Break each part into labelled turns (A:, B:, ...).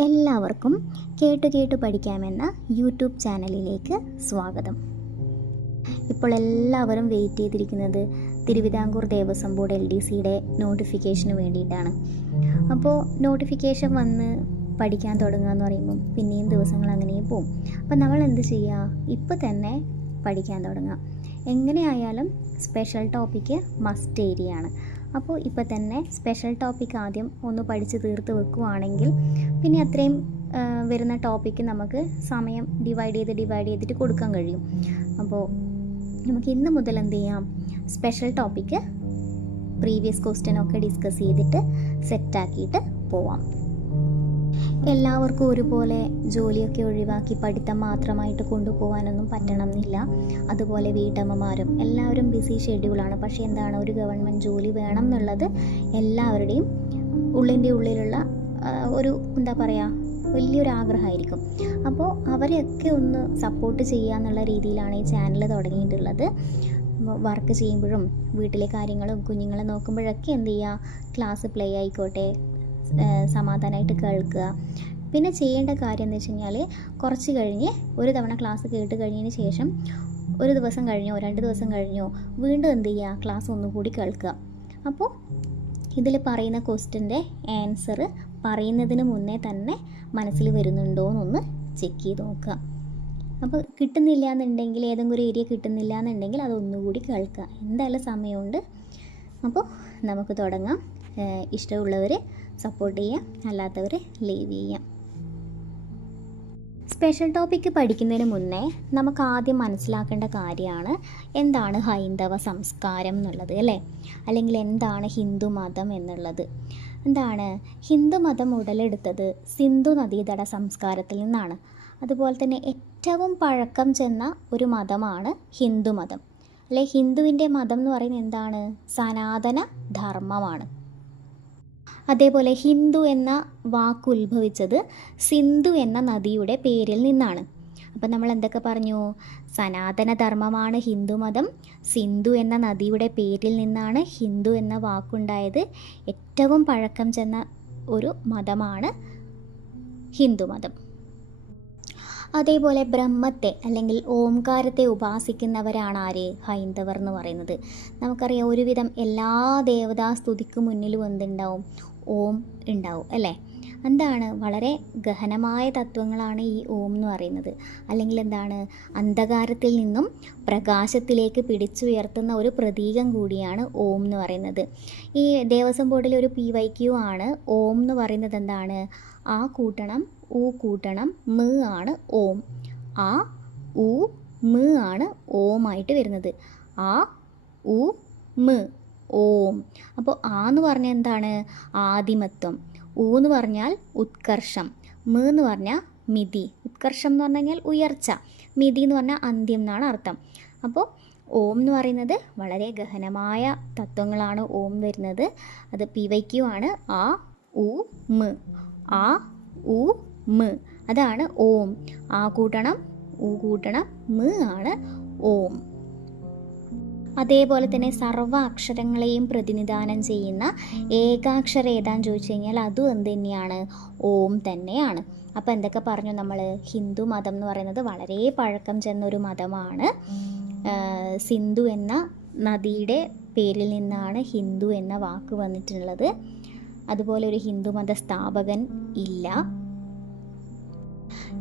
A: എല്ലാവർക്കും കേട്ട് കേട്ട് പഠിക്കാമെന്ന യൂട്യൂബ് ചാനലിലേക്ക് സ്വാഗതം. ഇപ്പോൾ എല്ലാവരും വെയിറ്റ് ചെയ്തിരിക്കുന്നത് Thiruvithamkoor Devaswom board L D സിയുടെ നോട്ടിഫിക്കേഷന് വേണ്ടിയിട്ടാണ്. അപ്പോൾ നോട്ടിഫിക്കേഷൻ വന്ന് പഠിക്കാൻ തുടങ്ങുക എന്ന് പറയുമ്പം പിന്നെയും ദിവസങ്ങൾ അങ്ങനെ പോവും. അപ്പം നമ്മൾ എന്ത് ചെയ്യുക? ഇപ്പോൾ തന്നെ പഠിക്കാൻ തുടങ്ങുക. എങ്ങനെയായാലും സ്പെഷ്യൽ ടോപ്പിക്ക് മസ്റ്റ് ഏരിയ ആണ്. അപ്പോൾ ഇപ്പോൾ തന്നെ സ്പെഷ്യൽ ടോപ്പിക്ക് ആദ്യം ഒന്ന് പഠിച്ച് തീർത്ത് വെക്കുവാണെങ്കിൽ പിന്നെ അത്രയും വരുന്ന ടോപ്പിക്ക് നമുക്ക് സമയം ഡിവൈഡ് ചെയ്ത് ഡിവൈഡ് ചെയ്തിട്ട് കൊടുക്കാൻ കഴിയും. അപ്പോൾ നമുക്ക് ഇന്ന് മുതൽ എന്ത് ചെയ്യാം? സ്പെഷ്യൽ ടോപ്പിക്ക് പ്രീവിയസ് ക്വസ്റ്റ്യനൊക്കെ ഡിസ്കസ് ചെയ്തിട്ട് സെറ്റാക്കിയിട്ട് പോവാം. എല്ലാവർക്കും ഒരുപോലെ ജോലിയൊക്കെ ഒഴിവാക്കി പഠിത്തം മാത്രമായിട്ട് കൊണ്ടുപോകാനൊന്നും പറ്റണം എന്നില്ല അതുപോലെ വീട്ടമ്മമാരും എല്ലാവരും ബിസി ഷെഡ്യൂളാണ് പക്ഷേ എന്താണ് ഒരു ഗവൺമെന്റ് ജോലി വേണം എന്നുള്ളത് എല്ലാവരുടെയും ഉള്ളിന്റെ ഉള്ളിലുള്ള ഒരു എന്താ പറയുക വലിയൊരു ആഗ്രഹമായിരിക്കും. അപ്പോൾ അവരെയൊക്കെ ഒന്ന് സപ്പോർട്ട് ചെയ്യുക എന്നുള്ള രീതിയിലാണ് ഈ ചാനൽ തുടങ്ങിയിട്ടുള്ളത്. വർക്ക് ചെയ്യുമ്പോഴും വീട്ടിലെ കാര്യങ്ങളും കുഞ്ഞുങ്ങളെ നോക്കുമ്പോഴൊക്കെ എന്ത് ചെയ്യുക ക്ലാസ് പ്ലേ ആയിക്കോട്ടെ സമാധാനമായിട്ട് കേൾക്കുക. പിന്നെ ചെയ്യേണ്ട കാര്യം എന്ന് വെച്ച് കഴിഞ്ഞാൽ കുറച്ച് കഴിഞ്ഞ് ഒരു തവണ ക്ലാസ് കേട്ട് കഴിഞ്ഞതിന് ശേഷം ഒരു ദിവസം കഴിഞ്ഞോ രണ്ട് ദിവസം കഴിഞ്ഞോ വീണ്ടും എന്ത് ചെയ്യുക ക്ലാസ് ഒന്നുകൂടി കേൾക്കുക. അപ്പോൾ ഇതിൽ പറയുന്ന ക്വസ്റ്റിന്റെ ആൻസർ പറയുന്നതിന് മുന്നേ തന്നെ മനസ്സിൽ വരുന്നുണ്ടോ എന്നൊന്ന് ചെക്ക് ചെയ്ത് നോക്കുക. അപ്പോൾ കിട്ടുന്നില്ല എന്നുണ്ടെങ്കിൽ ഏതെങ്കിലും ഒരു ഏരിയ കിട്ടുന്നില്ല എന്നുണ്ടെങ്കിൽ അതൊന്നുകൂടി കേൾക്കുക. എന്തായാലും സമയമുണ്ട്. അപ്പോൾ നമുക്ക് തുടങ്ങാം. ഇഷ്ടമുള്ളവർ സപ്പോർട്ട് ചെയ്യാം. അല്ലാത്തവർ ലീവ് ചെയ്യാം. സ്പെഷ്യൽ ടോപ്പിക്ക് പഠിക്കുന്നതിന് മുന്നേ നമുക്ക് ആദ്യം മനസ്സിലാക്കേണ്ട കാര്യമാണ് എന്താണ് ഹൈന്ദവ സംസ്കാരം എന്നുള്ളത് അല്ലേ? അല്ലെങ്കിൽ എന്താണ് ഹിന്ദു മതം എന്നുള്ളത്. എന്താണ്? ഹിന്ദു മതം ഉടലെടുത്തത് സിന്ധു നദീതട സംസ്കാരത്തിൽ നിന്നാണ്. അതുപോലെ തന്നെ ഏറ്റവും പഴക്കം ചെന്ന ഒരു മതമാണ് ഹിന്ദു മതം. അല്ലെ ഹിന്ദുവിന്റെ മതം എന്ന് പറയുന്നത് എന്താണ്? സനാതന ധർമ്മമാണ്. അതേപോലെ ഹിന്ദു എന്ന വാക്ക് ഉത്ഭവിച്ചത് സിന്ധു എന്ന നദിയുടെ പേരിൽ നിന്നാണ്. അപ്പം നമ്മൾ എന്തൊക്കെ പറഞ്ഞു? സനാതനധർമ്മമാണ് ഹിന്ദുമതം സിന്ധു എന്ന നദിയുടെ പേരിൽ നിന്നാണ് ഹിന്ദു എന്ന വാക്കുണ്ടായത്. ഏറ്റവും പഴക്കം ചെന്ന ഒരു മതമാണ് ഹിന്ദുമതം അതേപോലെ ബ്രഹ്മത്തെ അല്ലെങ്കിൽ ഓംകാരത്തെ ഉപാസിക്കുന്നവരാണ് ആര്? ഹൈന്ദവർ എന്ന് പറയുന്നത്. നമുക്കറിയാം ഒരുവിധം എല്ലാ ദേവതാ സ്തുതിക്ക് മുന്നിലും എന്തുണ്ടാവും? ഓം ഉണ്ടാവും അല്ലേ? എന്താണ്? വളരെ ഗഹനമായ തത്വങ്ങളാണ് ഈ ഓം എന്ന് പറയുന്നത്. അല്ലെങ്കിൽ എന്താണ്? അന്ധകാരത്തിൽ നിന്നും പ്രകാശത്തിലേക്ക് പിടിച്ചുയർത്തുന്ന ഒരു പ്രതീകം കൂടിയാണ് ഓം എന്ന് പറയുന്നത്. ഈ ദേവസ്വം ബോർഡിലെ ഒരു പി വൈ ക്യു ആണ്. ഓം എന്ന് പറയുന്നത് എന്താണ്? ആ കൂട്ടണം ഉ കൂട്ടണം മ് ആണ് ഓം. ആ ഉ മ് ആണ് ഓമായിട്ട് വരുന്നത്. ആ ഉ മ്. ഓം. അപ്പോൾ ആ എന്ന് പറഞ്ഞാൽ എന്താണ്? ആദിമത്വം. ഊ എന്ന് പറഞ്ഞാൽ ഉത്കർഷം. മ് എന്ന് പറഞ്ഞാൽ മിതി. ഉത്കർഷം എന്ന് പറഞ്ഞു കഴിഞ്ഞാൽ ഉയർച്ച. മിതി എന്ന് പറഞ്ഞാൽ അന്ത്യം എന്നാണ് അർത്ഥം. അപ്പോൾ ഓം എന്ന് പറയുന്നത് വളരെ ഗഹനമായ തത്വങ്ങളാണ് ഓം വരുന്നത്. അത് പി വൈ ക്യു ആണ് ആ ഉ മ്. ആ ഉ മ്. അതാണ് ഓം. ആ കൂട്ടണം ഊ കൂട്ടണം മ് ആണ് ഓം. അതേപോലെ തന്നെ സർവ അക്ഷരങ്ങളെയും പ്രതിനിധാനം ചെയ്യുന്ന ഏകാക്ഷരം ഏതാന്ന് ചോദിച്ചു കഴിഞ്ഞാൽ അതും എന്ത് തന്നെയാണ്? ഓം തന്നെയാണ്. അപ്പോൾ എന്തൊക്കെ പറഞ്ഞു നമ്മൾ ഹിന്ദു മതം എന്ന് പറയുന്നത് വളരെ പഴക്കം ചെന്നൊരു മതമാണ്. സിന്ധു എന്ന നദിയുടെ പേരിൽ നിന്നാണ് ഹിന്ദു എന്ന വാക്ക് വന്നിട്ടുള്ളത്. അതുപോലെ ഒരു ഹിന്ദു മത സ്ഥാപകൻ ഇല്ല.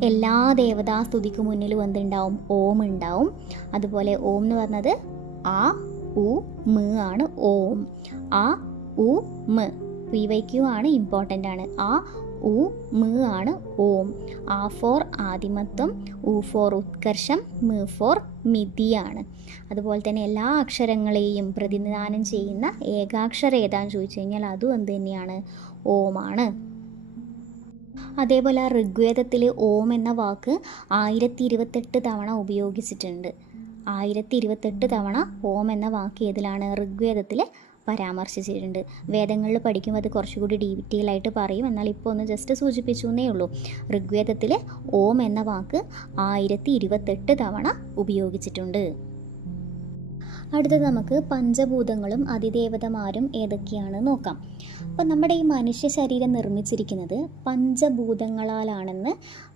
A: എല്ലാ ദേവതാ സ്തുതിക്ക് മുന്നിലും എന്തുണ്ടാവും? ഓം ഉണ്ടാവും. അതുപോലെ ഓം എന്ന് പറഞ്ഞത് ആ ഉ മ ആണ് ഓം. ആ ഉ മ. പി ആണ് ഇമ്പോർട്ടന്റ് ആണ്. ആ ഉ മ ആണ് ഓം. ആ ഫോർ ആദിമത്വം ഉ ഫോർ ഉത്കർഷം മ ഫോർ മിതിയാണ്. അതുപോലെ തന്നെ എല്ലാ അക്ഷരങ്ങളെയും പ്രതിനിധാനം ചെയ്യുന്ന ഏകാക്ഷരം ഏതാന്ന് ചോദിച്ചു കഴിഞ്ഞാൽ അതും എന്ത് തന്നെയാണ്? ഓമാണ് അതേപോലെ ഋഗ്വേദത്തിൽ ഓം എന്ന വാക്ക് ആയിരത്തി ഇരുപത്തെട്ട് തവണ ഉപയോഗിച്ചിട്ടുണ്ട്. ആയിരത്തി ഇരുപത്തെട്ട് തവണ ഓം എന്ന വാക്ക് ഏതിലാണ് ഋഗ്വേദത്തിൽ പരാമർശിച്ചിട്ടുണ്ട്. വേദങ്ങളിൽ പഠിക്കുമ്പോൾ അത് കുറച്ചുകൂടി ഡീറ്റെയിൽ ആയിട്ട് പറയും. എന്നാൽ ഇപ്പോൾ ഒന്ന് ജസ്റ്റ് സൂചിപ്പിച്ചു എന്നേ ഉള്ളൂ. ഋഗ്വേദത്തിൽ ഓം എന്ന വാക്ക് ആയിരത്തി ഇരുപത്തെട്ട് തവണ ഉപയോഗിച്ചിട്ടുണ്ട്. അടുത്തത് നമുക്ക് പഞ്ചഭൂതങ്ങളും അതിദേവതമാരും ഏതൊക്കെയാണ് നോക്കാം. അപ്പം നമ്മുടെ ഈ മനുഷ്യ ശരീരം നിർമ്മിച്ചിരിക്കുന്നത് പഞ്ചഭൂതങ്ങളാലാണെന്ന്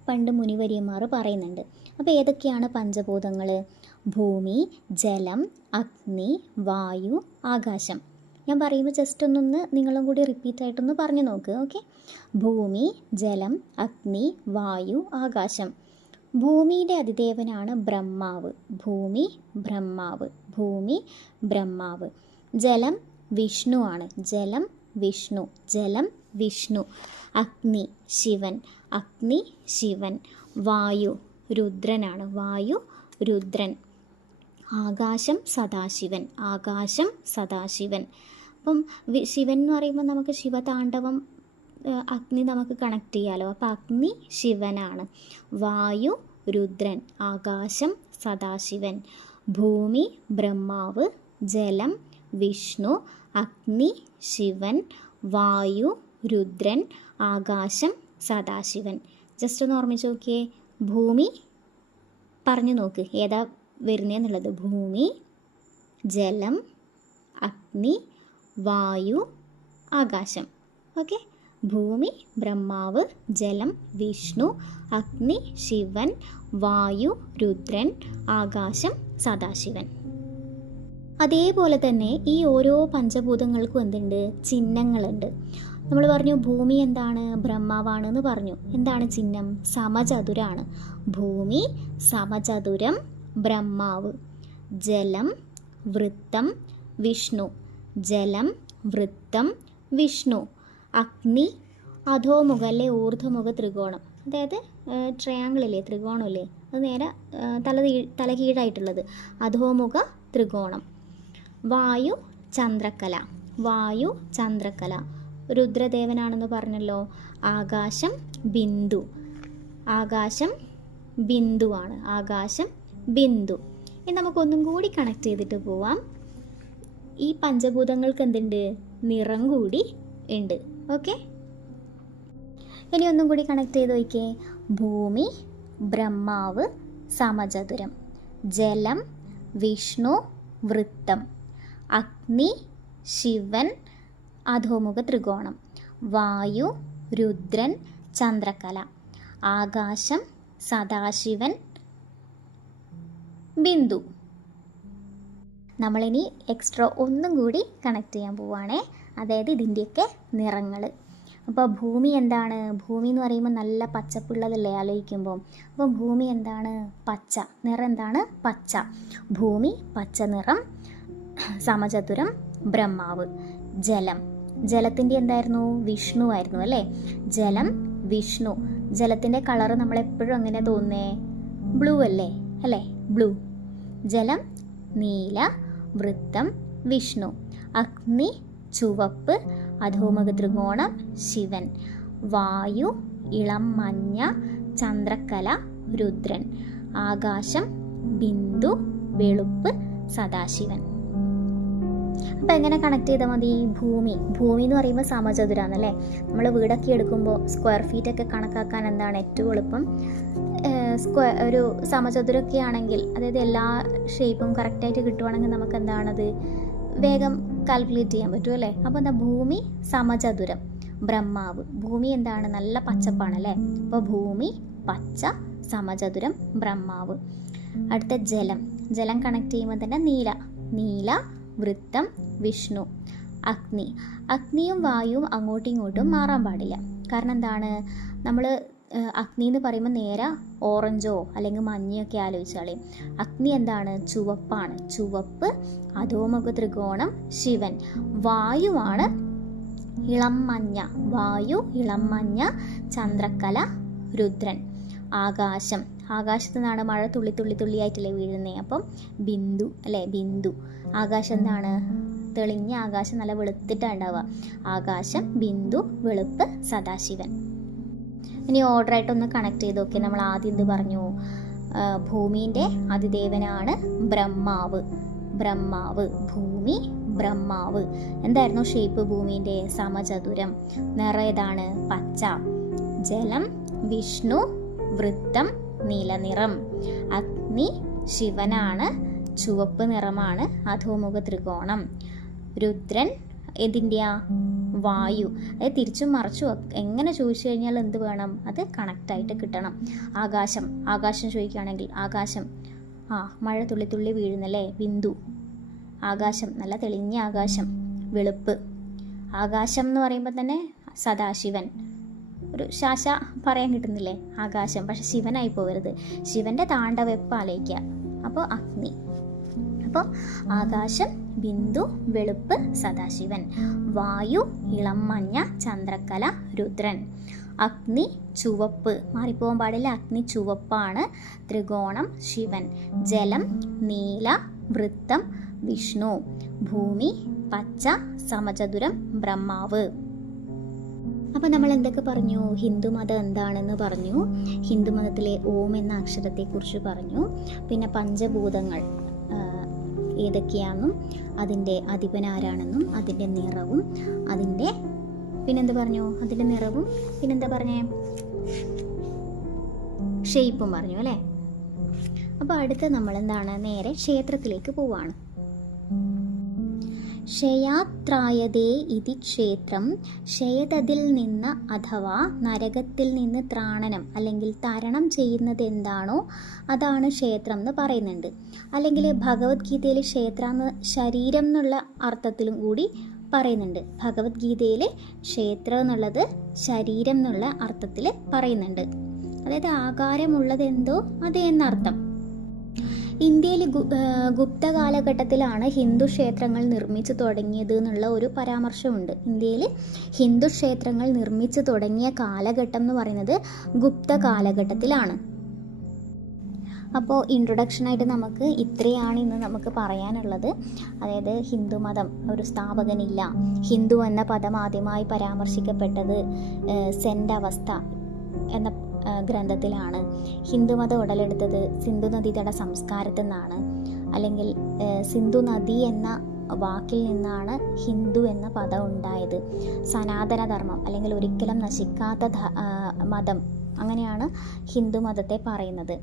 A: പണ്ട് മുനിവര്യന്മാർ പറയുന്നുണ്ട്. അപ്പോൾ ഏതൊക്കെയാണ് പഞ്ചഭൂതങ്ങൾ? ഭൂമി ജലം അഗ്നി വായു ആകാശം. ഞാൻ പറയുമ്പോൾ ജസ്റ്റ് ഒന്നൊന്ന് നിങ്ങളും കൂടി റിപ്പീറ്റ് ആയിട്ടൊന്ന് പറഞ്ഞു നോക്ക് ഓക്കെ ഭൂമി ജലം അഗ്നി വായു ആകാശം. ഭൂമിയുടെ അതിദേവനാണ് ബ്രഹ്മാവ്. ഭൂമി ബ്രഹ്മാവ്. ഭൂമി ബ്രഹ്മാവ്. ജലം വിഷ്ണു ആണ്. ജലം വിഷ്ണു. ജലം വിഷ്ണു. അഗ്നി ശിവൻ. അഗ്നി ശിവൻ. വായു രുദ്രനാണ്. വായു രുദ്രൻ. ആകാശം സദാശിവൻ ആകാശം സദാശിവൻ. അപ്പം ശിവൻ എന്ന് പറയുമ്പോൾ നമുക്ക് ശിവതാണ്ഡവം അഗ്നി നമുക്ക് കണക്ട് ചെയ്യാമല്ലോ അപ്പോൾ അഗ്നി ശിവനാണ്. വായു രുദ്രൻ ആകാശം സദാശിവൻ. ഭൂമി ബ്രഹ്മാവ് ജലം വിഷ്ണു അഗ്നി ശിവൻ വായു രുദ്രൻ ആകാശം സദാശിവൻ. ജസ്റ്റ് ഒന്ന് ഓർമ്മിച്ച് നോക്കിയേ. ഭൂമി പറഞ്ഞു നോക്ക്. ഏതാ വരുന്നതെന്നുള്ളത് ഭൂമി ജലം അഗ്നി വായു ആകാശം. ഓക്കെ? ഭൂമി ബ്രഹ്മാവ് ജലം വിഷ്ണു അഗ്നി ശിവൻ വായു രുദ്രൻ ആകാശം സദാശിവൻ. അതേപോലെ തന്നെ ഈ ഓരോ പഞ്ചഭൂതങ്ങൾക്കും എന്തുണ്ട്? ചിഹ്നങ്ങളുണ്ട്. നമ്മൾ പറഞ്ഞു ഭൂമി എന്താണ്? ബ്രഹ്മാവാണ് എന്ന് പറഞ്ഞു. എന്താണ് ചിഹ്നം? സമചതുരാണ്. ഭൂമി സമചതുരം ബ്രഹ്മാവ്. ജലം വൃത്തം വിഷ്ണു. ജലം വൃത്തം വിഷ്ണു. അഗ്നി അധോമുഖ അല്ലെ ഊർധ്വമുഖ ത്രികോണം. അതായത് ട്രയാങ്കിളില്ലേ ത്രികോണമില്ലേ? അത് നേരെ തല തല കീഴായിട്ടുള്ളത്. അധോമുഖ ത്രികോണം. വായു ചന്ദ്രക്കല വായു ചന്ദ്രക്കല രുദ്രദേവനാണെന്ന് പറഞ്ഞല്ലോ. ആകാശം ബിന്ദു. ആകാശം ബിന്ദുവാണ്. ആകാശം ബിന്ദു. ഇനി നമുക്കൊന്നും കൂടി കണക്ട് ചെയ്തിട്ട് പോവാം. ഈ പഞ്ചഭൂതങ്ങൾക്ക് എന്തുണ്ട് നിറം കൂടി ഉണ്ട്. ഓക്കെ ഇനി ഒന്നും കൂടി കണക്ട് ചെയ്ത് നോക്കിയേ. ഭൂമി ബ്രഹ്മാവ് സമചതുരം ജലം വിഷ്ണു വൃത്തം അഗ്നി ശിവൻ അധോമുഖ ത്രികോണം വായു രുദ്രൻ ചന്ദ്രകല ആകാശം സദാശിവൻ ബിന്ദു. നമ്മളിനി എക്സ്ട്രാ ഒന്നും കൂടി കണക്ട് ചെയ്യാൻ പോവുകയാണേ അതായത് ഇതിന്റെയൊക്കെ നിറങ്ങൾ അപ്പോൾ ഭൂമി എന്താണ്? ഭൂമി എന്ന് പറയുമ്പോൾ നല്ല പച്ചപ്പുള്ളതല്ലേ ആലോചിക്കുമ്പോൾ അപ്പോൾ ഭൂമി എന്താണ്? പച്ച. നിറം എന്താണ്? പച്ച. ഭൂമി പച്ച നിറം സമചതുരം ബ്രഹ്മാവ്. ജലം. ജലത്തിന്റെ എന്തായിരുന്നു? വിഷ്ണു ആയിരുന്നു അല്ലേ? ജലം വിഷ്ണു. ജലത്തിന്റെ കളറ് നമ്മളെപ്പോഴും എങ്ങനെ തോന്നുന്നേ? ബ്ലൂ അല്ലേ? അല്ലേ? ബ്ലൂ. ജലം നീല വൃത്തം വിഷ്ണു അഗ്നി ചുവപ്പ് അധോമുഖ ത്രികോണം ശിവൻ വായു ഇളം മഞ്ഞ ചന്ദ്രക്കല രുദ്രൻ ആകാശം ബിന്ദു വെളുപ്പ് സദാശിവൻ. അപ്പം എങ്ങനെ കണക്ട് ചെയ്താൽ മതി ഭൂമി? ഭൂമി എന്ന് പറയുമ്പോൾ സമചതുരാന്നല്ലേ? നമ്മൾ വീടൊക്കെ എടുക്കുമ്പോൾ സ്ക്വയർ ഫീറ്റ് ഒക്കെ കണക്കാക്കാൻ എന്താണ് ഏറ്റവും എളുപ്പം? സ്ക്വയർ ഒരു സമചതുരമൊക്കെ ആണെങ്കിൽ അതായത് എല്ലാ ഷേപ്പും കറക്റ്റായിട്ട് കിട്ടുവാണെങ്കിൽ നമുക്ക് എന്താണത് വേഗം കാൽക്കുലേറ്റ് ചെയ്യാൻ പറ്റും അല്ലേ? അപ്പോൾ എന്താ ഭൂമി സമചതുരം ബ്രഹ്മാവ്. ഭൂമി എന്താണ്? നല്ല പച്ചപ്പാണ് അല്ലേ? അപ്പോൾ ഭൂമി പച്ച സമചതുരം ബ്രഹ്മാവ്. അടുത്ത ജലം. ജലം കണക്ട് ചെയ്യുമ്പോൾ തന്നെ നീല. നീല വൃത്തം വിഷ്ണു അഗ്നി. അഗ്നിയും വായുവും അങ്ങോട്ടും ഇങ്ങോട്ടും മാറാൻ പാടില്ല. കാരണം എന്താണ്? നമ്മൾ അഗ്നി എന്ന് പറയുമ്പോൾ നേരെ ഓറഞ്ചോ അല്ലെങ്കിൽ മഞ്ഞയൊക്കെ ആലോചിച്ചാളേ അഗ്നി എന്താണ്? ചുവപ്പാണ്. ചുവപ്പ് അധോമുഖ ത്രികോണം ശിവൻ. വായുവാണ് ഇളം മഞ്ഞ. വായു ഇളം മഞ്ഞ ചന്ദ്രക്കല രുദ്രൻ. ആകാശം. ആകാശത്ത് നിന്നാണ് മഴ തുള്ളി തുള്ളി തുള്ളിയായിട്ടല്ലേ വീഴുന്നത് അപ്പം ബിന്ദു അല്ലേ? ബിന്ദു. ആകാശം എന്താണ്? തെളിഞ്ഞ ആകാശം നല്ല വെളുത്തിട്ടാണ് ഉണ്ടാവുക. ആകാശം ബിന്ദു വെളുപ്പ് സദാശിവൻ. ഇനി ഓർഡറായിട്ടൊന്ന് കണക്ട് ചെയ്ത് നോക്കി നമ്മൾ ആദ്യം എന്ത് പറഞ്ഞു? ഭൂമിന്റെ അതിദേവനാണ് ബ്രഹ്മാവ്. ബ്രഹ്മാവ് ഭൂമി ബ്രഹ്മാവ്. എന്തായിരുന്നു ഷേപ്പ് ഭൂമിന്റെ സമചതുരം. നിറ ഏതാണ് പച്ച. ജലം വിഷ്ണു വൃത്തം നീലനിറം. അഗ്നി ശിവനാണ്. ചുവപ്പ് നിറമാണ്. അധോമുഖ ത്രികോണം. രുദ്രൻ എന്തിന്റെയാ വായു. അതായത് തിരിച്ചും മറിച്ചും എങ്ങനെ ചോദിച്ചു കഴിഞ്ഞാൽ എന്ത് വേണം? അത് കണക്റ്റായിട്ട് കിട്ടണം. ആകാശം. ആകാശം ചോദിക്കുകയാണെങ്കിൽ ആകാശം. ആ മഴ തുള്ളി തുള്ളി വീഴുന്നല്ലേ? ബിന്ദു ആകാശം. നല്ല തെളിഞ്ഞ ആകാശം. വെളുപ്പ്. ആകാശം എന്ന് പറയുമ്പോൾ തന്നെ സദാശിവൻ. ഒരു ശാശ പറയാൻ കിട്ടുന്നില്ലേ? ആകാശം. പക്ഷെ ശിവനായി പോകരുത് ശിവന്റെ താണ്ഡവെപ്പ് ആലോചിക്കുക? അപ്പോൾ അഗ്നി. അപ്പോൾ ആകാശം ബിന്ദു വെളുപ്പ് സദാശിവൻ. വായു ഇളം മഞ്ഞ ചന്ദ്രക്കല രുദ്രൻ. അഗ്നി ചുവപ്പ്. മാറിപ്പോകാൻ പാടില്ല. അഗ്നി ചുവപ്പാണ്. ത്രികോണം ശിവൻ. ജലം നീല വൃത്തം വിഷ്ണു. ഭൂമി പച്ച സമചതുരം ബ്രഹ്മാവ്. അപ്പോൾ നമ്മൾ എന്തൊക്കെ പറഞ്ഞു? ഹിന്ദുമതം എന്താണെന്ന് പറഞ്ഞു. ഹിന്ദുമതത്തിലെ ഓം എന്ന അക്ഷരത്തെക്കുറിച്ച് പറഞ്ഞു. പിന്നെ പഞ്ചഭൂതങ്ങൾ. ഏതൊക്കെയാണെന്നും അതിന്റെ അധിപനാരാണെന്നും അതിന്റെ നിറവും അതിന്റെ പിന്നെന്ത് പറഞ്ഞു? അതിന്റെ നിറവും പിന്നെന്താ പറഞ്ഞേ? ഷെയ്പ്പും പറഞ്ഞു അല്ലേ? അപ്പോൾ അടുത്ത നമ്മൾ എന്താണ് നേരെ ക്ഷേത്രത്തിലേക്ക് പോവാണ്. ക്ഷയാത്രായതേ ഇതി ക്ഷേത്രം. ക്ഷയതതിൽ നിന്ന് അഥവാ നരകത്തിൽ നിന്ന് ത്രാണനം അല്ലെങ്കിൽ തരണം ചെയ്യുന്നത് എന്താണോ അതാണ് ക്ഷേത്രം എന്ന് പറയുന്നുണ്ട്. അല്ലെങ്കിൽ ഭഗവത്ഗീതയിൽ ക്ഷേത്ര ശരീരം എന്നുള്ള അർത്ഥത്തിലും കൂടി പറയുന്നുണ്ട്. ഭഗവത്ഗീതയിൽ ക്ഷേത്രം എന്നുള്ളത് ശരീരം എന്നുള്ള അർത്ഥത്തിൽ പറയുന്നുണ്ട്. അതായത് ആകാരമുള്ളത് എന്തോ അതേ എന്നർത്ഥം. ഇന്ത്യയിൽ ഗുപ്ത കാലഘട്ടത്തിലാണ് ഹിന്ദു ക്ഷേത്രങ്ങൾ നിർമ്മിച്ചു തുടങ്ങിയത് എന്നുള്ള ഒരു പരാമർശമുണ്ട്. ഇന്ത്യയിൽ ഹിന്ദു ക്ഷേത്രങ്ങൾ നിർമ്മിച്ചു തുടങ്ങിയ കാലഘട്ടം എന്ന് പറയുന്നത് ഗുപ്ത കാലഘട്ടത്തിലാണ് അപ്പോൾ ഇൻട്രൊഡക്ഷനായിട്ട് നമുക്ക് ഇത്രയാണ് ഇന്ന് നമുക്ക് പറയാനുള്ളത്. അതായത് ഹിന്ദുമതം ഒരു സ്ഥാപകനില്ല. ഹിന്ദു എന്ന പദം ആദ്യമായി പരാമർശിക്കപ്പെട്ടത് സെന്റ് അവസ്ഥ എന്ന ഗ്രന്ഥത്തിലാണ്. ഹിന്ദുമതം ഉടലെടുത്തത് സിന്ധു നദീതട സംസ്കാരത്തിൽ നിന്നാണ് അല്ലെങ്കിൽ സിന്ധു നദി എന്ന വാക്കിൽ നിന്നാണ് ഹിന്ദു എന്ന പദം ഉണ്ടായത്. സനാതനധർമ്മം അല്ലെങ്കിൽ ഒരിക്കലും നശിക്കാത്ത മതം. അങ്ങനെയാണ് ഹിന്ദു മതത്തെ പറയുന്നത്.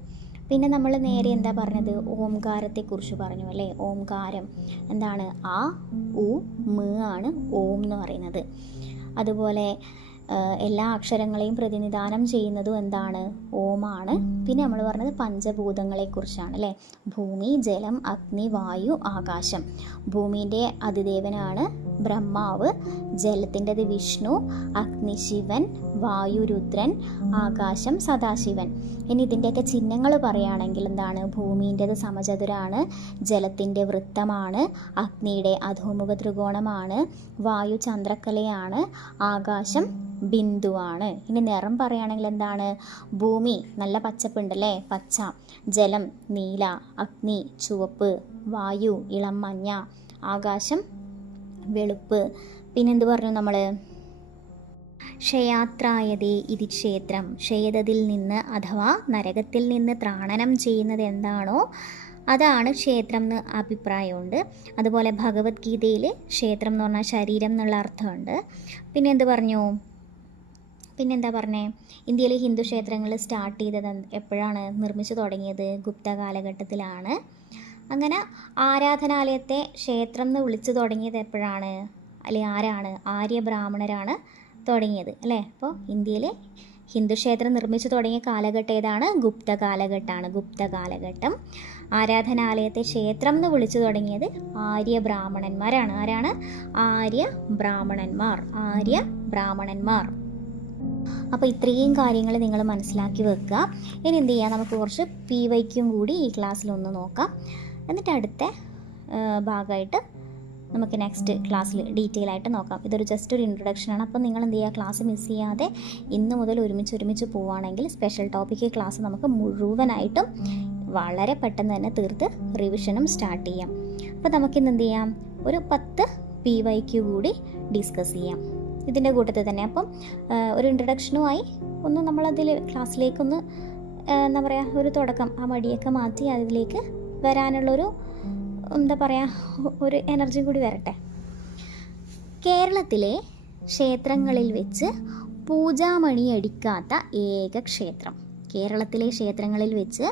A: പിന്നെ നമ്മൾ നേരെ എന്താ പറഞ്ഞത്? ഓംകാരത്തെക്കുറിച്ച് പറഞ്ഞു അല്ലേ? ഓംകാരം എന്താണ്? ആ ഉ മ ആണ് ഓം എന്ന് പറയുന്നത്. അതുപോലെ എല്ലാ അക്ഷരങ്ങളെയും പ്രതിനിധാനം ചെയ്യുന്നതും എന്താണ്? ഓമാണ്. പിന്നെ നമ്മൾ പറഞ്ഞത് പഞ്ചഭൂതങ്ങളെക്കുറിച്ചാണ് അല്ലേ? ഭൂമി ജലം അഗ്നി വായു ആകാശം. ഭൂമിന്റെ അതിദേവനാണ് ബ്രഹ്മാവ്. ജലത്തിന്റെത് വിഷ്ണു. അഗ്നി ശിവൻ രുദ്രൻ ആകാശം സദാശിവൻ. ഇനി ഇതിന്റെയൊക്കെ ചിഹ്നങ്ങൾ പറയുകയാണെങ്കിൽ എന്താണ്? ഭൂമിന്റെത് സമചതുരാണ്. ജലത്തിന്റെ വൃത്തമാണ്. അഗ്നിയുടെ അധോമുഖ ത്രികോണമാണ്. വായു ചന്ദ്രക്കലയാണ്. ആകാശം ബിന്ദുവാണ്. ഇനി നിറം പറയുകയാണെങ്കിൽ എന്താണ്? ഭൂമി നല്ല പച്ചപ്പുണ്ടല്ലേ? പച്ച ജലം നീല അഗ്നി ചുവപ്പ് വായു ഇളം മഞ്ഞ ആകാശം വെളുപ്പ്. പിന്നെന്ത് പറഞ്ഞു നമ്മൾ ക്ഷയാത്രായതേ ഇതി ക്ഷേത്രം. ക്ഷേതത്തിൽ നിന്ന് അഥവാ നരകത്തിൽ നിന്ന് ത്രാണനം ചെയ്യുന്നത് എന്താണോ അതാണ് ക്ഷേത്രം എന്ന് അഭിപ്രായമുണ്ട്. അതുപോലെ ഭഗവത്ഗീതയിൽ ക്ഷേത്രം എന്ന് പറഞ്ഞാൽ ശരീരം എന്നുള്ള അർത്ഥമുണ്ട്. പിന്നെ എന്ത് പറഞ്ഞു? പിന്നെന്താ പറഞ്ഞേ? ഇന്ത്യയിലെ ഹിന്ദു ക്ഷേത്രങ്ങൾ സ്റ്റാർട്ട് ചെയ്തത് എപ്പോഴാണ്? നിർമ്മിച്ചു തുടങ്ങിയത് ഗുപ്ത കാലഘട്ടത്തിലാണ്. അങ്ങനെ ആരാധനാലയത്തെ ക്ഷേത്രം എന്ന് വിളിച്ചു തുടങ്ങിയത് എപ്പോഴാണ്? അല്ലെ ആരാണ്? ആര്യ ബ്രാഹ്മണരാണ് തുടങ്ങിയത് അല്ലേ? അപ്പോൾ ഇന്ത്യയിലെ ഹിന്ദു ക്ഷേത്രം നിർമ്മിച്ചു തുടങ്ങിയ കാലഘട്ടം ഏതാണ്? ഗുപ്ത കാലഘട്ടമാണ് ഗുപ്ത കാലഘട്ടം. ആരാധനാലയത്തെ ക്ഷേത്രം എന്ന് വിളിച്ചു തുടങ്ങിയത് ആര്യ ബ്രാഹ്മണന്മാരാണ്. ആരാണ്? ആര്യ ബ്രാഹ്മണന്മാർ. ആര്യ ബ്രാഹ്മണന്മാർ. അപ്പോൾ ഇത്രയും കാര്യങ്ങൾ നിങ്ങൾ മനസ്സിലാക്കി വെക്കുക. ഇനി എന്ത് ചെയ്യാം? നമുക്ക് കുറച്ച് പി വൈക്കും കൂടി ഈ ക്ലാസ്സിലൊന്ന് നോക്കാം. എന്നിട്ട് അടുത്ത ഭാഗമായിട്ട് നമുക്ക് നെക്സ്റ്റ് ക്ലാസ്സിൽ ഡീറ്റെയിൽ ആയിട്ട് നോക്കാം. ഇതൊരു ജസ്റ്റ് ഒരു ഇൻട്രൊഡക്ഷൻ ആണ്. അപ്പോൾ നിങ്ങൾ എന്ത് ചെയ്യുക? ക്ലാസ് മിസ് ചെയ്യാതെ ഇന്ന് മുതൽ ഒരുമിച്ച് ഒരുമിച്ച് പോവുകയാണെങ്കിൽ സ്പെഷ്യൽ ടോപ്പിക്ക് ക്ലാസ് നമുക്ക് മുഴുവനായിട്ടും വളരെ പെട്ടെന്ന് തന്നെ തീർത്ത് റിവിഷനും സ്റ്റാർട്ട് ചെയ്യാം. അപ്പോൾ നമുക്കിന്ന് എന്ത് ചെയ്യാം? ഒരു പത്ത് പി വൈക്ക് കൂടി ഡിസ്കസ് ചെയ്യാം. ഇതിന്റെ കൂട്ടത്തിൽ തന്നെ. അപ്പം ഒരു ഇൻട്രഡക്ഷനുമായി ഒന്ന് നമ്മളതിൽ ക്ലാസ്സിലേക്കൊന്ന് എന്താ പറയുക ഒരു തുടക്കം ആ മടിയൊക്കെ മാറ്റി അതിലേക്ക് വരാനുള്ളൊരു എന്താ പറയുക ഒരു എനർജി കൂടി വരട്ടെ. കേരളത്തിലെ ക്ഷേത്രങ്ങളിൽ വെച്ച് പൂജാമണി അടിക്കാത്ത ഏക ക്ഷേത്രം. കേരളത്തിലെ ക്ഷേത്രങ്ങളിൽ വെച്ച്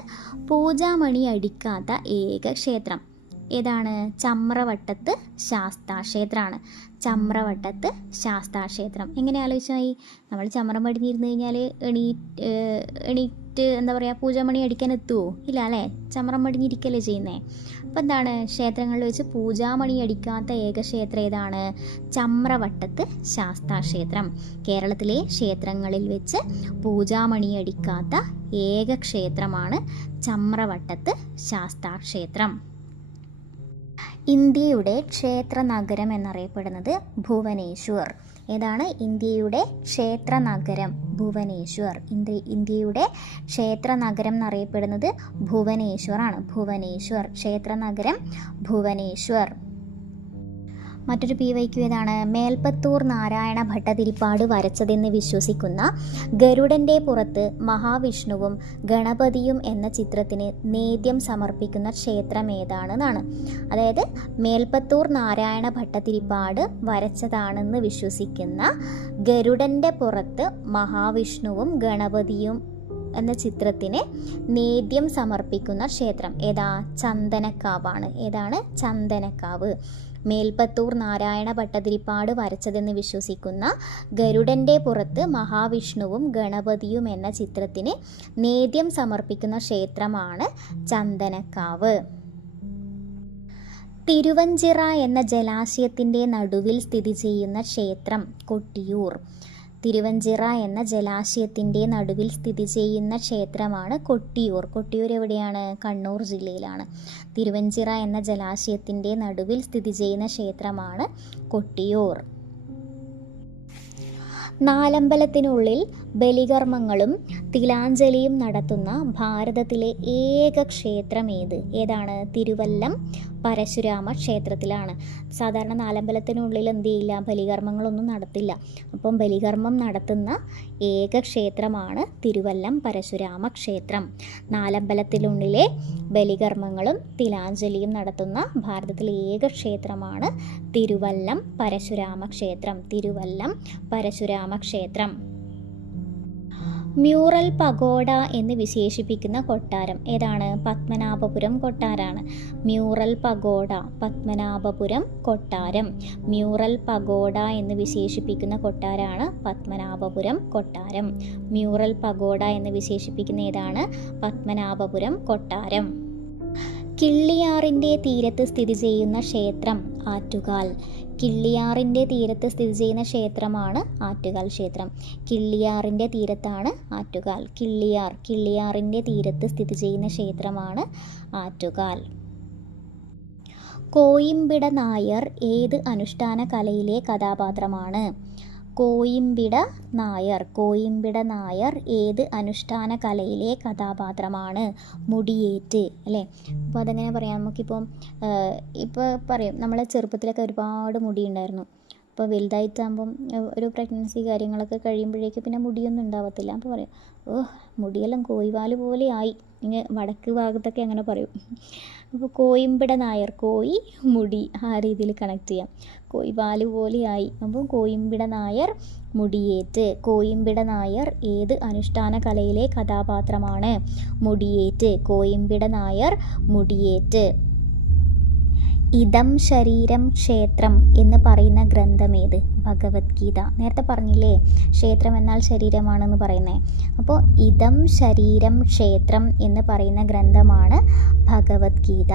A: പൂജാമണി അടിക്കാത്ത ഏക ക്ഷേത്രം. ഏതാണ്? ചമ്രവട്ടത്ത് ശാസ്താക്ഷേത്രമാണ്. ചമ്രവട്ടത്ത് ശാസ്താക്ഷേത്രം. എങ്ങനെ ആലോചിച്ചായി? നമ്മൾ ചമ്രം പടിഞ്ഞിരുന്ന് കഴിഞ്ഞാൽ എണീ എണീറ്റ് എന്താ പറയുക പൂജാമണി അടിക്കാൻ എത്തുമോ ഇല്ല അല്ലേ? ചമ്രം പടിഞ്ഞിരിക്കല്ലേ ചെയ്യുന്നത് അപ്പോൾ എന്താണ്? ക്ഷേത്രങ്ങളിൽ വെച്ച് പൂജാമണി അടിക്കാത്ത ഏക ക്ഷേത്രം ഏതാണ്? ചമ്രവട്ടത്ത് ശാസ്താക്ഷേത്രം. കേരളത്തിലെ ക്ഷേത്രങ്ങളിൽ വെച്ച് പൂജാമണി അടിക്കാത്ത ഏക ക്ഷേത്രമാണ് ചമ്രവട്ടത്ത് ശാസ്താക്ഷേത്രം. ഇന്ത്യയുടെ ക്ഷേത്ര നഗരം എന്നറിയപ്പെടുന്നത് ഭുവനേശ്വർ. ഏതാണ്? ഇന്ത്യയുടെ ക്ഷേത്ര നഗരം ഭുവനേശ്വർ. ഇന്ത്യ ഇന്ത്യയുടെ ക്ഷേത്ര നഗരം എന്നറിയപ്പെടുന്നത് ഭുവനേശ്വർ ആണ്. ഭുവനേശ്വർ. ക്ഷേത്ര നഗരം ഭുവനേശ്വർ. മറ്റൊരു പി വൈ ക്യു ഏതാണ്? മേൽപ്പത്തൂർ നാരായണ ഭട്ടതിരിപ്പാട് വരച്ചതെന്ന് വിശ്വസിക്കുന്ന ഗരുഡന്റെ പുറത്ത് മഹാവിഷ്ണുവും ഗണപതിയും എന്ന ചിത്രത്തിന് നേദ്യം സമർപ്പിക്കുന്ന ക്ഷേത്രം ഏതാണെന്നാണ്. അതായത് മേൽപ്പത്തൂർ നാരായണ ഭട്ടതിരിപ്പാട് വരച്ചതാണെന്ന് വിശ്വസിക്കുന്ന ഗരുഡന്റെ പുറത്ത് മഹാവിഷ്ണുവും ഗണപതിയും എന്ന ചിത്രത്തിന് നേദ്യം സമർപ്പിക്കുന്ന ക്ഷേത്രം ഏതാ? ചന്ദനക്കാവാണ്. ഏതാണ്? ചന്ദനക്കാവ്. മേൽപ്പത്തൂർ നാരായണ ഭട്ടതിരിപ്പാട് വരച്ചതെന്ന് വിശ്വസിക്കുന്ന ഗരുഡന്റെ പുറത്ത് മഹാവിഷ്ണുവും ഗണപതിയും എന്ന ചിത്രത്തിന് നേദ്യം സമർപ്പിക്കുന്ന ക്ഷേത്രമാണ് ചന്ദനക്കാവ്. തിരുവഞ്ചിറ എന്ന ജലാശയത്തിന്റെ നടുവിൽ സ്ഥിതി ചെയ്യുന്ന ക്ഷേത്രം കൊട്ടിയൂർ. തിരുവഞ്ചിറ എന്ന ജലാശയത്തിന്റെ നടുവിൽ സ്ഥിതി ചെയ്യുന്ന ക്ഷേത്രമാണ് കൊട്ടിയൂർ. കൊട്ടിയൂർ എവിടെയാണ്? കണ്ണൂർ ജില്ലയിലാണ്. തിരുവഞ്ചിറ എന്ന ജലാശയത്തിന്റെ നടുവിൽ സ്ഥിതി ചെയ്യുന്ന ക്ഷേത്രമാണ് കൊട്ടിയൂർ. നാലമ്പലത്തിനുള്ളിൽ ബലികർമ്മങ്ങളും തിലാഞ്ജലിയും നടത്തുന്ന ഭാരതത്തിലെ ഏക ക്ഷേത്രം ഏത് ഏതാണ്? തിരുവല്ലം പരശുരാമ ക്ഷേത്രത്തിലാണ്. സാധാരണ നാലമ്പലത്തിനുള്ളിൽ എന്ത് ചെയ്യില്ല? ബലികർമ്മങ്ങളൊന്നും നടത്തില്ല. അപ്പം ബലികർമ്മം നടത്തുന്ന ഏക ക്ഷേത്രമാണ് തിരുവല്ലം പരശുരാമ ക്ഷേത്രം. നാലമ്പലത്തിനുള്ളിലെ ബലികർമ്മങ്ങളും തിലാഞ്ജലിയും നടത്തുന്ന ഭാരതത്തിലെ ഏക ക്ഷേത്രമാണ് തിരുവല്ലം പരശുരാമ ക്ഷേത്രം. തിരുവല്ലം പരശുരാമ ക്ഷേത്രം. മ്യൂറൽ പഗോഡ എന്ന് വിശേഷിപ്പിക്കുന്ന കൊട്ടാരം. ഏതാണ്? പത്മനാഭപുരം കൊട്ടാരാണ്. മ്യൂറൽ പഗോഡ പത്മനാഭപുരം കൊട്ടാരം. മ്യൂറൽ പഗോഡ എന്ന് വിശേഷിപ്പിക്കുന്ന കൊട്ടാരാണ് പത്മനാഭപുരം കൊട്ടാരം. മ്യൂറൽ പഗോഡ എന്ന് വിശേഷിപ്പിക്കുന്ന ഏതാണ്? പത്മനാഭപുരം കൊട്ടാരം. കിള്ളിയാറിന്റെ തീരത്ത് സ്ഥിതി ചെയ്യുന്ന ക്ഷേത്രം ആറ്റുകാൽ. കിള്ളിയാറിന്റെ തീരത്ത് സ്ഥിതി ചെയ്യുന്ന ക്ഷേത്രമാണ് ആറ്റുകാൽ ക്ഷേത്രം. കിള്ളിയാറിന്റെ തീരത്താണ് ആറ്റുകാൽ. കിള്ളിയാർ കിള്ളിയാറിന്റെ തീരത്ത് സ്ഥിതി ചെയ്യുന്ന ക്ഷേത്രമാണ് ആറ്റുകാൽ. കോയിമ്പിട നായർ ഏത് അനുഷ്ഠാന കലയിലെ കഥാപാത്രമാണ്? കോയിമ്പിട നായർ. കോയിമ്പിട നായർ ഏത് അനുഷ്ഠാന കലയിലെ കഥാപാത്രമാണ്? മുടിയേറ്റ് അല്ലേ? അപ്പോൾ അതെങ്ങനെ പറയാം? നമുക്കിപ്പം ഇപ്പോൾ പറയും നമ്മളെ ചെറുപ്പത്തിലൊക്കെ ഒരുപാട് മുടി ഉണ്ടായിരുന്നു അപ്പോൾ വലുതായിട്ടാകുമ്പം ഒരു പ്രഗ്നൻസി കാര്യങ്ങളൊക്കെ കഴിയുമ്പോഴേക്ക് പിന്നെ മുടിയൊന്നും ഉണ്ടാവത്തില്ല. അപ്പോൾ പറയും ഓ മുടിയെല്ലാം കോയിവാൽ പോലെ ആയി. ഇങ്ങനെ വടക്ക് ഭാഗത്തൊക്കെ അങ്ങനെ പറയും. അപ്പോൾ കോയിമ്പിട നായർ കോയി മുടി ആ രീതിയിൽ കണക്ട് ചെയ്യാം. കോയിവാൽ പോലെ ആയി അപ്പോൾ കോയിമ്പിട നായർ മുടിയേറ്റ്. കോയിമ്പിട നായർ ഏത് അനുഷ്ഠാന കലയിലെ കഥാപാത്രമാണ്? മുടിയേറ്റ്. കോയിമ്പിട നായർ മുടിയേറ്റ്. ഇതം ശരീരം ക്ഷേത്രം എന്ന് പറയുന്ന ഗ്രന്ഥമേത്? ഭഗവത്ഗീത. നേരത്തെ പറഞ്ഞില്ലേ ക്ഷേത്രം എന്നാൽ ശരീരമാണെന്ന് പറയുന്നത് അപ്പോൾ ഇതം ശരീരം ക്ഷേത്രം എന്ന് പറയുന്ന ഗ്രന്ഥമാണ് ഭഗവത്ഗീത.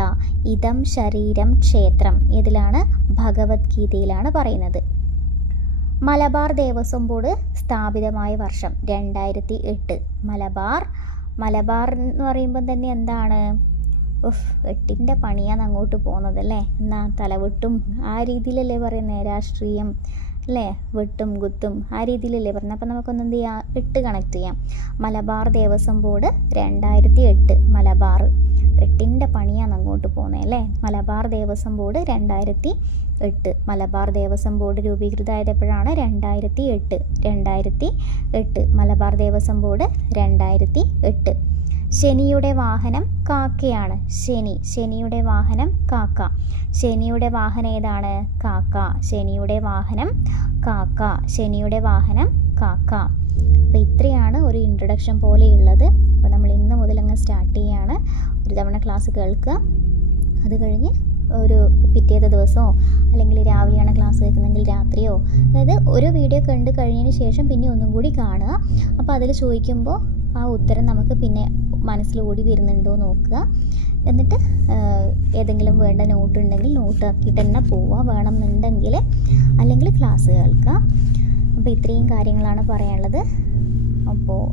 A: ഇതം ശരീരം ക്ഷേത്രം ഇതിലാണ് ഭഗവത്ഗീതയിലാണ് പറയുന്നത്. മലബാർ ദേവസ്വം ബോർഡ് സ്ഥാപിതമായ വർഷം രണ്ടായിരത്തി എട്ട്. മലബാർ മലബാർ എന്ന് പറയുമ്പം തന്നെ എന്താണ്? എട്ടിന്റെ പണിയാണ് അങ്ങോട്ട് പോകുന്നത് അല്ലേ? എന്നാ തലവെട്ടും. ആ രീതിയിലല്ലേ പറയുന്നത് രാഷ്ട്രീയം അല്ലേ? വെട്ടും കുത്തും ആ രീതിയിലല്ലേ പറഞ്ഞത് അപ്പം നമുക്കൊന്ന് എന്ത് ചെയ്യാം? എട്ട് കണക്ട് ചെയ്യാം. മലബാർ ദേവസ്വം ബോർഡ് രണ്ടായിരത്തി എട്ട് മലബാർ. എട്ടിന്റെ പണിയാണ് അങ്ങോട്ട് പോകുന്നത് അല്ലേ? മലബാർ ദേവസ്വം ബോർഡ് രണ്ടായിരത്തി എട്ട് മലബാർ ദേവസ്വം ബോർഡ് രൂപീകൃതമായത് എപ്പോഴാണ് രണ്ടായിരത്തി എട്ട് രണ്ടായിരത്തി എട്ട് മലബാർ ദേവസ്വം ബോർഡ് രണ്ടായിരത്തി എട്ട് ശനിയുടെ വാഹനം കാക്കയാണ്. ശനി ശനിയുടെ വാഹനം കാക്ക. ശനിയുടെ വാഹനം ഏതാണ്? കാക്ക. ശനിയുടെ വാഹനം കാക്ക. ശനിയുടെ വാഹനം കാക്ക. അപ്പോൾ ഇത്രയാണ് ഒരു ഇൻട്രഡക്ഷൻ പോലെയുള്ളത്. അപ്പോൾ നമ്മൾ ഇന്ന് മുതൽ അങ്ങ് സ്റ്റാർട്ട് ചെയ്യാണ്. ഒരു തവണ ക്ലാസ് കേൾക്കുക. അത് കഴിഞ്ഞ് ഒരു പിറ്റേത്തെ ദിവസമോ അല്ലെങ്കിൽ രാവിലെയാണ് ക്ലാസ് കേൾക്കുന്നതെങ്കിൽ രാത്രിയോ അതായത് ഒരു വീഡിയോ കണ്ട് കഴിഞ്ഞതിന് ശേഷം പിന്നെ ഒന്നും കൂടി കാണുക. അപ്പോൾ അതിൽ ചോദിക്കുമ്പോൾ ആ ഉത്തരം നമുക്ക് പിന്നെ മനസ്സിലോടി വരുന്നുണ്ടോ നോക്കുക. എന്നിട്ട് ഏതെങ്കിലും വേണ്ട നോട്ട് ഉണ്ടെങ്കിൽ നോട്ട് ആക്കിയിട്ട് തന്നെ പോവുക. വേണമെന്നുണ്ടെങ്കിൽ അല്ലെങ്കിൽ ക്ലാസ് കേൾക്കുക. അപ്പോൾ ഇത്രയും കാര്യങ്ങളാണ് പറയാനുള്ളത്. അപ്പോൾ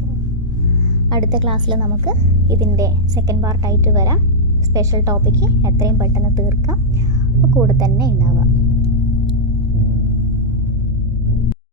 A: അടുത്ത ക്ലാസ്സിൽ നമുക്ക് ഇതിന്റെ സെക്കൻഡ് പാർട്ടായിട്ട് വരാം. സ്പെഷ്യൽ ടോപ്പിക്ക് എത്രയും പെട്ടെന്ന് തീർക്കാം. അപ്പോൾ കൂടെ തന്നെ ഉണ്ടാവുക.